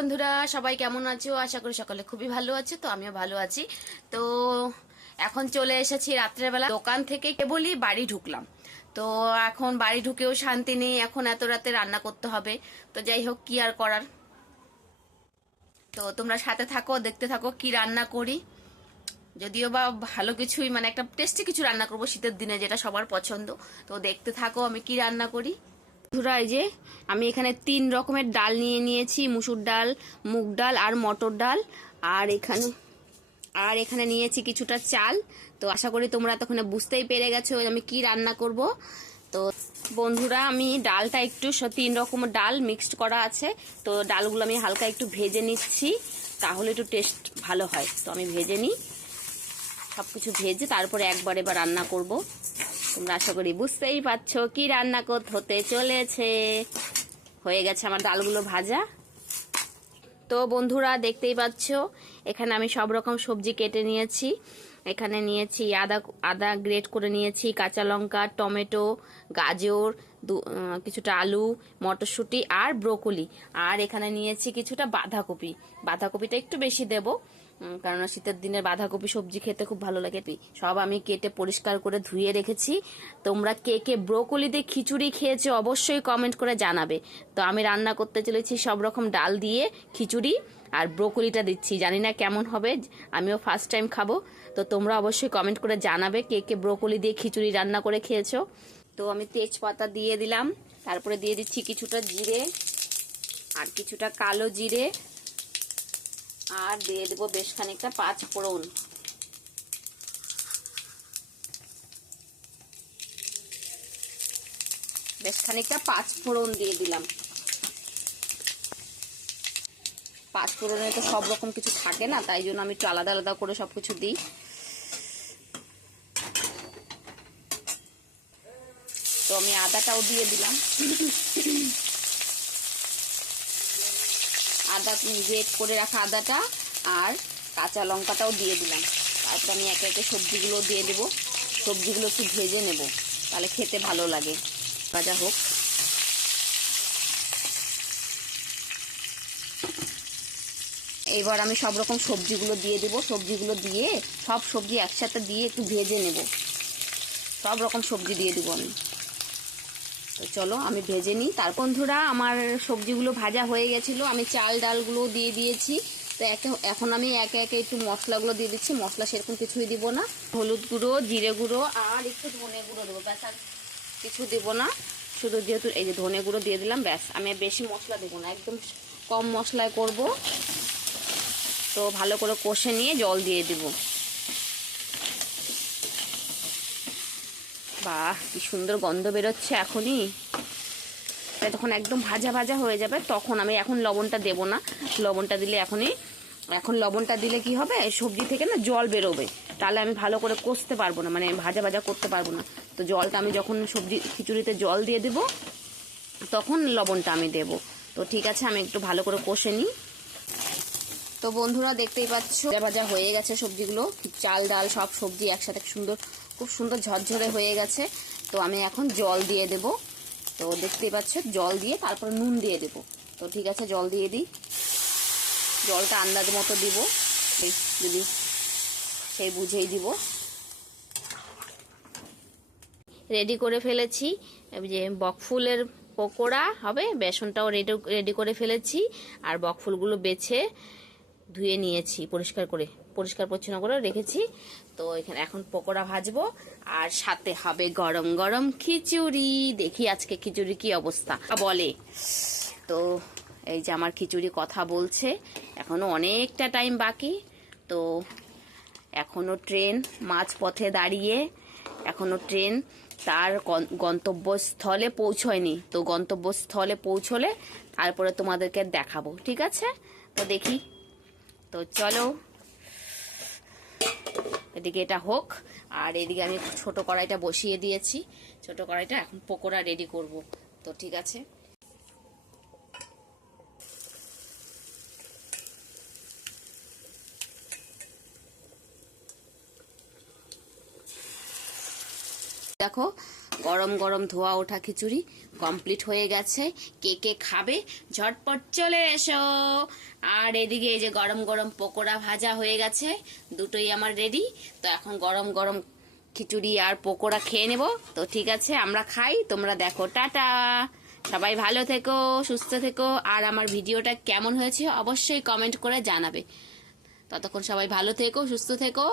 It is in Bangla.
বন্ধুরা, সবাই কেমন আছো? আশা করি সকলে খুবই ভালো আছে। তো আমিও ভালো আছি। তো এখন চলে এসেছি রাত্রেবেলা, দোকান থেকে কেবলই বাড়ি ঢুকলাম। তো এখন বাড়ি ঢুকেও শান্তি নেই, এখন এত রাতে রান্না করতে হবে। তো যাই হোক, কি আর করার। তো তোমরা সাথে থাকো, দেখতে থাকো কি রান্না করি। যদিও বা ভালো কিছুই, মানে একটা টেস্টি কিছু রান্না করবো শীতের দিনে, যেটা সবার পছন্দ। তো দেখতে থাকো আমি কি রান্না করি। বন্ধুরা, এই যে আমি এখানে 3 রকমের ডাল নিয়ে নিয়েছি, মুসুর ডাল, মুগ ডাল আর মটর ডাল। আর এখানে নিয়েছি কিছুটা চাল। তো আশা করি তোমরা তখন বুঝতেই পেরে গেছো আমি কি রান্না করব। তো বন্ধুরা, আমি ডালটা একটু 3 রকমের ডাল মিক্সড করা আছে। তো ডালগুলো আমি হালকা একটু ভেজে নিচ্ছি, তাহলে একটু টেস্ট ভালো হয়। তো আমি ভেজে নিই, সবকিছু ভেজে তারপরে একবারে রান্না করব। তোমরা আশা করি বুঝতেই পারছো কি রান্না হতে চলেছে। হয়ে গেছে আমার ডালগুলো ভাজা। তো বন্ধুরা, দেখতেই পাচ্ছ এখানে আমি সব রকম সবজি কেটে নিয়েছি। এখানে নিয়েছি আদা আদা গ্রেট করে নিয়েছি, কাঁচা লঙ্কা, টমেটো, গাজর, কিছুটা আলু, মটরশুঁটি আর ব্রোকলি। আর এখানে নিয়েছি কিছুটা বাঁধাকপি। বাঁধাকপিটা একটু বেশি দেব, কারণ শীতের দিনের বাঁধাকপি সবজি খেতে খুব ভালো লাগে। সব আমি কেটে পরিষ্কার করে ধুয়ে রেখেছি। তোমরা কে কে ব্রোকলি দিয়ে খিচুড়ি খেয়েছো অবশ্যই কমেন্ট করে জানাবে। তো আমি রান্না করতে চলেছি সব রকম ডাল দিয়ে খিচুড়ি, আর ব্রোকলিটা দিচ্ছি, জানি না কেমন হবে, আমিও ফার্স্ট টাইম খাবো। তো তোমরা অবশ্যই কমেন্ট করে জানাবে কে কে ব্রোকলি দিয়ে খিচুড়ি রান্না করে খেয়েছো। তো আমি তেজপাতা দিয়ে দিলাম, তারপরে দিয়ে দিচ্ছি কিছুটা জিরে আর কিছুটা কালো জিরে, আর দিয়ে দেবো বেশ খানিকটা 5 ফোড়ন। বেশ খানিকটা 5 ফোড়ন দিয়ে দিলাম। 5 ফোড়নে তো সব রকম কিছু থাকে না, তাই জন্য আমি একটু আলাদা আলাদা করে সবকিছু দিই। তো আমি আদাটাও দিয়ে দিলাম, আদা গ্রেট করে রাখা আদাটা আর কাঁচা লঙ্কাটাও দিয়ে দিলাম। তারপর আমি একে একে সবজিগুলো দিয়ে দেবো। সবজিগুলো একটু ভেজে নেব, তাহলে খেতে ভালো লাগে। ভাজা হোক। এবার আমি সব রকম সবজিগুলো দিয়ে দেবো। সবজিগুলো দিয়ে সব সবজি একসাথে দিয়ে একটু ভেজে নেব। সব রকম সবজি দিয়ে দেবো আমি। তো চলো আমি ভেজে নিই। তার বন্ধুরা, আমার সবজিগুলো ভাজা হয়ে গেছিলো, আমি চাল ডালগুলো দিয়ে দিয়েছি। তো এখন আমি একে একে একটু মশলাগুলো দিয়ে দিচ্ছি। মশলা সেরকম কিছুই দিব না, হলুদ গুঁড়ো, জিরে গুঁড়ো আর একটু ধনে গুঁড়ো দেবো, ব্যাস আর কিছু দেবো না। শুধু যেহেতু এই যে ধনে গুঁড়ো দিয়ে দিলাম, ব্যাস। আমি বেশি মশলা দেবো না, একদম কম মশলায় করব। তো ভালো করে কষে নিয়ে জল দিয়ে দিব। বাহ, কি সুন্দর গন্ধ বেরোচ্ছে এখনই। তখন একদম ভাজা ভাজা হয়ে যাবে, তখন আমি এখন লবণটা দেব না। লবণটা দিলে এখন লবণটা দিলে কি হবে, সবজি থেকে না জল বেরোবে, তাহলে আমি ভালো করে কষতে পারবো না, মানে ভাজা ভাজা করতে পারবো না। তো জলটা আমি যখন সবজি খিচুড়িতে জল দিয়ে দেব, তখন লবণটা আমি দেব। তো ঠিক আছে, আমি একটু ভালো করে কষে নিই। তো বন্ধুরা, দেখতেই পাচ্ছ ভাজা ভাজা হয়ে গেছে সবজিগুলো, চাল ডাল সব সবজি একসাথে খুব সুন্দর ঝরঝরে হয়ে গেছে। তো আমি এখন জল দিয়ে দেব। তো দেখতেই পাচ্ছ, জল দিয়ে তারপর নুন দিয়ে দেব। তো ঠিক আছে, জল দিয়ে দিই। জলটা আন্দাজ মতো দিব, যদি সেই বুঝেই দিব। রেডি করে ফেলেছি যে বকফুলের পকোড়া হবে, বেসনটাও রেডি করে ফেলেছি। আর বকফুলগুলো বেছে ধুয়ে নিয়েছি, পরিষ্কার পরিচ্ছন্ন করে রেখেছি। তো এখানে এখন পকোড়া ভাজবো, আর সাথে হবে গরম গরম খিচুড়ি। দেখি আজকে খিচুড়ি কি অবস্থা বলে। তো এই যে আমার খিচুড়ি কথা বলছে, এখনো অনেকটা টাইম বাকি। তো এখনো ট্রেন মাঝপথে দাঁড়িয়ে, এখনো ট্রেন তার গন্তব্যস্থলে পৌঁছয়নি। তো গন্তব্যস্থলে পৌঁছলে তারপরে তোমাদেরকে দেখাবো, ঠিক আছে? তো দেখি, তো চলো এদিকে এটা হোক, আর এদিকে আমি ছোট কড়াইটা বসিয়ে দিয়েছি। ছোট কড়াইটা এখন পকোড়া রেডি করব। তো ঠিক আছে, দেখো গরম গরম ধোয়া ওঠা খিচুড়ি কমপ্লিট হয়ে গেছে। কে কে খাবে ঝটপট চলে এসো। আর এদিকে এই যে গরম গরম পকোড়া ভাজা হয়ে গেছে, দুটোই আমার রেডি। তো এখন গরম গরম খিচুড়ি আর পকোড়া খেয়ে নেব। তো ঠিক আছে, আমরা খাই, তোমরা দেখো। টাটা, সবাই ভালো থেকো, সুস্থ থেকো। আর আমার ভিডিওটা কেমন হয়েছে অবশ্যই কমেন্ট করে জানাবে। ততক্ষণ সবাই ভালো থেকো, সুস্থ থেকো।